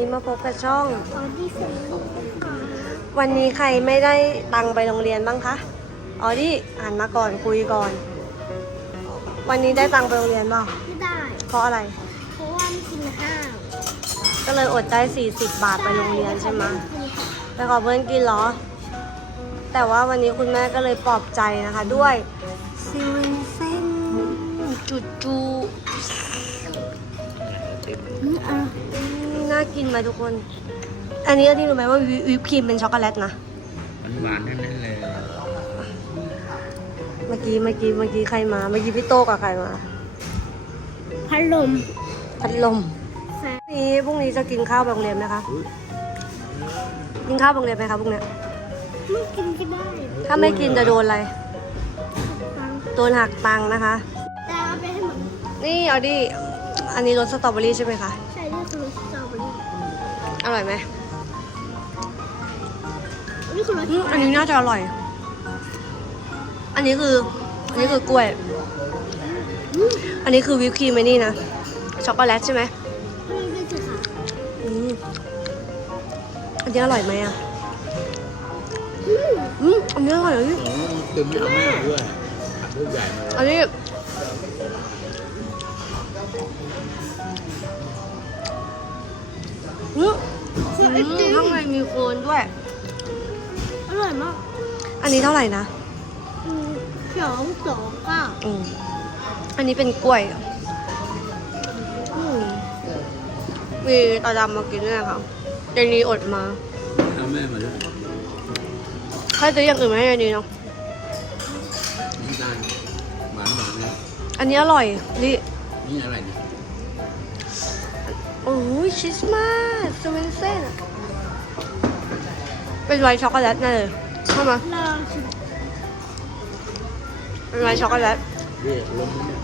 นี้มาพบกับช่องตอนที่สี่ค่ะวันนี้ใครไม่ได้ตังค์ไปโรงเรียนบ้างคะอ๋อดิอ่านมาก่อนคุยก่อน วันนี้ได้ตังค์ไปโรงเรียนเปล่าไม่ได้ เพราะอะไร เพราะว่าไม่กินข้าวก็เลยอดได้ 40 บาทไปโรงเรียนใช่ไหมไปขอเพื่อนกินเหรอ แต่ว่าวันนี้คุณแม่ก็เลยปลอบใจนะคะ ด้วยซีเวนเส้นจุดจูอะ น่ากินไหมทุกคน อันนี้อันนี้รู้ไหมว่าวิวิปครีมเป็นช็อกโกแลตนะ มันหวานๆทั้งนั้นเลย เมื่อกี้เมื่อกี้เมื่อกี้ใครมา เมื่อกี้พี่โต้กับใครมา พัดลม พัดลมแฟนนี้พรุ่งนี้จะกินข้าวไปโรงเรียนไหมคะ กินข้าวไปโรงเรียนไหมคะพรุ่งเนี้ยไม่กินก็ได้ถ้าไม่กินจะโดนอะไร ฟังโดนหักตังค์นะคะ แต่เอาไปให้หมดนี่เอาดิ อันนี้รสสตรอเบอรี่ใช่ไหมคะ อร่อยไหมนี่คือรสอืมอันนี้น่าจะอร่อย อันนี้คือ อันนี้คือกล้วยอืมอันนี้คือวิปครีมไอ้นี่นะ ช็อกโกแลตใช่ไหมมันเป็นสีขาวอืมอันนี้อร่อยไหมอะ อืมอืมอันนี้อร่อยเลยโอ้ตึมเอาแม่ด้วยผัดลูกใหญ่มาอันนี้ อืมคือ ไอติมข้างในมีโคนด้วย อร่อยมากอันนี้เท่าไหร่นะอืมสองสองเก้าอืมอันนี้เป็นกล้วยอืมมีตาดำมากินด้วยค่ะเจนีอดมาเอาแม่มาด้วยใครซื้ออย่างอื่นไหมาให้เจนีเนาะน้ำตาลหวานหวานเลยอันนี้อร่อยนี่นี่อะไรดิ โอ้ยชิสมาสเวนเซ่นอะเป็นไวท์ช็อกโกแลตแน่เลยใช่ไหมลองชิมเป็นไวท์ช็อกโกแลตเรียกลมเนี่ย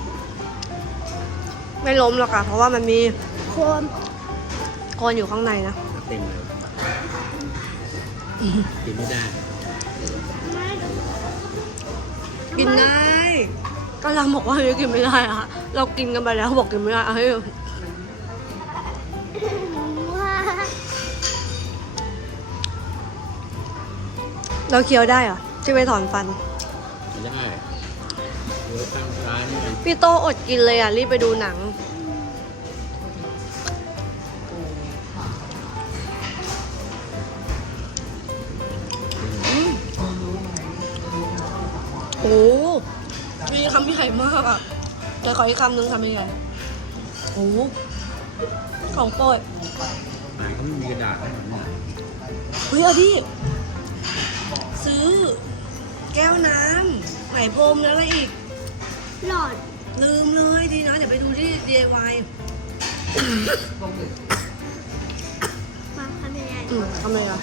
ไม่ล้มหรอกค่ะ เพราะว่ามันมีโคนโคนอยู่ข้างในนะเต็มเลยกินไม่ได้ไม่กินได้ก็ลังบอกว่าเฮ้ยกินไม่ได้อะเรากินกันไปแล้วบอกกินไม่ได้อะเฮ้ยว่า เราเคี้ยวได้เหรอที่ไปถอนฟันไม่ได้เดี๋ยวตั้งร้านนี่พี่โตอดกินเลยอะ รีบไปดูหนัง โอ้โหมีคำใหญ่มากอะเดี๋ยวขออีกคำหนึ่งคำใหญ่ๆโอ้โหของโปรดหมายเขาไม่มีกระดาษให้มันเนี่ยเฮ้ยเอาดิ ซื้อ แก้วน้ำไหนพรมแล้วอะไรอีก หลอดลืมเลยดีนะเดี๋ยวไปดูที่ DIY มาทำยังไงอืมทำไมอะ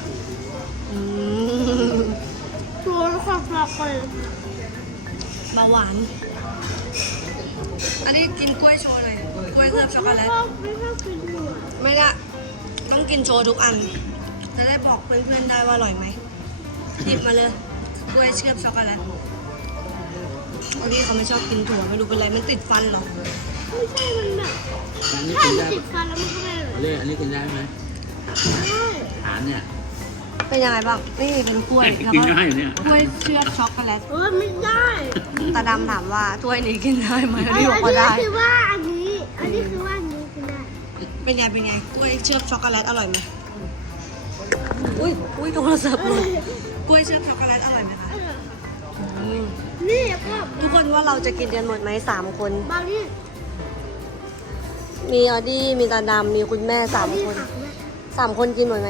อืมตัวความปลอดภัยเบาหวาน อันนี้กินกล้วยโชว์หน่อยกล้วยเคลือบช็อกโกแลต ไม่ชอบไม่ชอบกินหมดไม่ได้ ต้องกินโชว์ทุกอัน จะได้บอกเพื่อนๆได้ว่าอร่อยไหม หยิบมาเลยกล้วยเชื่อมช็อกโกแลตวันนี้เขาไม่ชอบกินถั่วไม่รู้เป็นไรมันติดฟันเหรอไม่ใช่มันแบบอันนี้ถ้ากินมันได้ติดฟันแล้วมันก็ไม่อร่อยเรียกอันนี้กินได้ไหมใช่ฐานเนี่ย เป็นยังไงบ้างนี่เป็นกล้วยแล้วกินก็ได้อยู่เนี่ย กล้วยเชื่อมช็อกโกแลตเออไม่ได้ตาดำถามว่าถ้วยนี้กินได้ไหมอันพี่นี้บอกว่าได้ คือว่าอันนี้ อันนี้คือว่าอันนี้กินได้เป็นไงเป็นไงกล้วยเชื่อมช็อกโกแลตอร่อยไหมอุ้ยอุ้ยโทรศัพท์หล่นก ล้วยเชื่อมช็อกโกแลตอร่อยไหมคะอร่อยอืมนี่แล้วก็ทุกคนว่าเราจะกินกันหมดไหมสามคน บางนี่มีออดี้มีตาดำมีคุณแม่สามนี่คนผักนะสามคนกินหมดไหม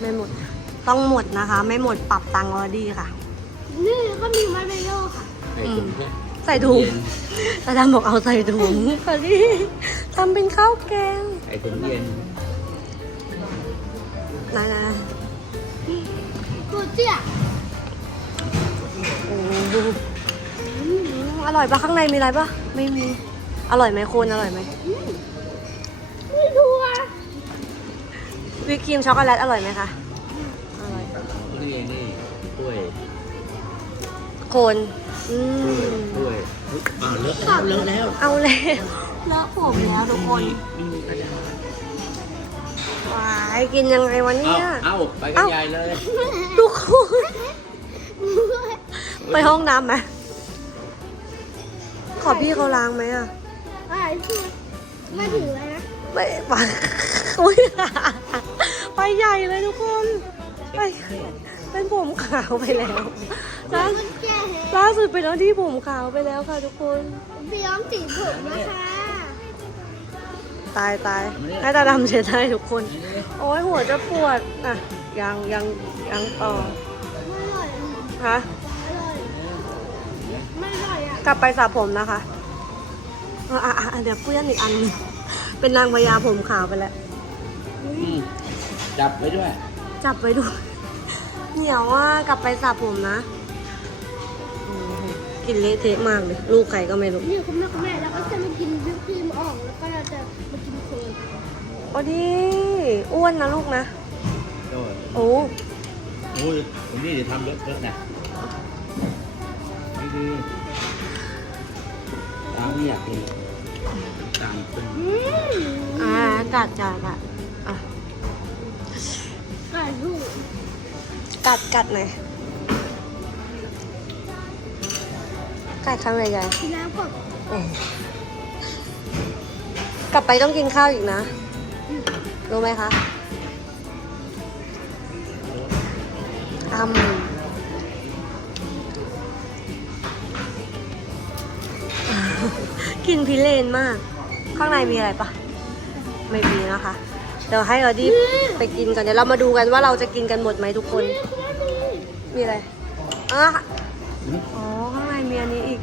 ไม่หมด ต้องหมดนะคะ ไม่หมดปรับตังค์ออดี้ค่ะ นี่แล้วก็มีมาร์เมลโล่ค่ะ ไอ้ถุงแค่ใส่ถุงเย็นตาดำบอกเอาใส่ถุงออดี้ทำเป็นข้าวแกงไอ้ถุงเย็นนะนะตัว เตี้ยโอ้โหอืมอร่อยปะข้างในมีอะไรปะไม่มี อร่อยไหมโคนอร่อยไหมไม่รู้อะวิปครีมช็อกโกแลตอร่อยไหมคะ อร่อย นี่นี่กล้วยโคนอืกล้วยมกล้วยอ่าเลอะแล้วเลอะแล้ว เอาเลย เลอะผมแล้วทุกคนไม่มีกระดาษ ว้ายกินยังไงวันเอานี้ เอาไปกันใหญ่เลย ทุกคน ไปห้องน้ำไหมขอพี่เขาล้างไหมอะอะไรพูดไม่ถือเลยนะไปไปอุ๊ยไปใหญ่เลยทุกคน ไป เป็นผมขาวไปแล้วล่ากุญแจล่าสุดเป็นแล้วที่ผมขาวไปแล้วค่ะทุกคนไปย้อมสีผมนะคะ ตายตายให้ตาดำเช็ดให้ทุกคน โอ้ยหัวจะปวด อะ ยังยังยังต่อไม่อร่อยฮะอร่อยไม่อร่อยอะกลับไปสระผมนะคะเอออะอะอะเดี๋ยวเพื่อนอีกอันหนึงเป็นนางพญาผมขาวไปแล้วอืมจับไปด้วย จับไปดูเหนียวว่ากลับไปสระผมนะโอ้โห กลินเละเทะมากเลย ลูกใครก็ไม่รู้นี่คุณแม่คุณแม่เราก็จะมากินวิปครีมอ่องแล้วก็เราจะมากินโคนโอ้ดีอ้วนนะลูกนะ โอ้ยโอ้โอ้ยผมนี่เดี๋ยวทำเลอะเทอะนะไม่ดีตามไม่อยากกินตามเป็นอืมอ่ากัดจ้ะกัดอะไก่ลูกกัดกัดหน่อย กัดคำใหญ่กินแล้วก็ๆโอ้กลับไปต้องกินข้าวอีกนะ รู้ไหมคะอืมกินพิเรนมาก ข้างในมีอะไรปะไม่มีนะคะ เดี๋ยวให้ออดี้ไปกินก่อน เดี๋ยวเรามาดูกันว่าเราจะกินกันหมดไหมทุกคน มีอะไรอะ อ๋อข้างในมีอันนี้อีก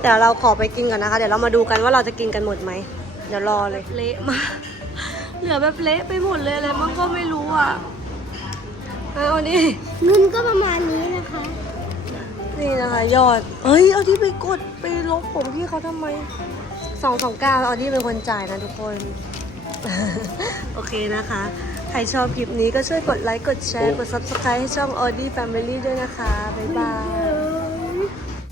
เดี๋ยวเราขอไปกินก่อนนะคะ เดี๋ยวเรามาดูกันว่าเราจะกินกันหมดไหม เดี๋ยวรอเลย เละมาก เหลือแบบเละไปหมดเลยอะไรมันก็ไม่รู้อะ เอาดิเงินก็ประมาณนี้นะคะ นี่นะคะ ยอด เฮ้ย เอาที่ไปกดไปลบผมพี่เขาทำไมสองสองเก้าเอาที่เป็นคนจ่ายนะทุกคน โอเคนะคะใครชอบคลิปนี้ก็ช่วยกดไลค์ กดแชร์ กด subscribe ให้ช่อง Audi Family ด้วยนะคะ บ๊ายบาย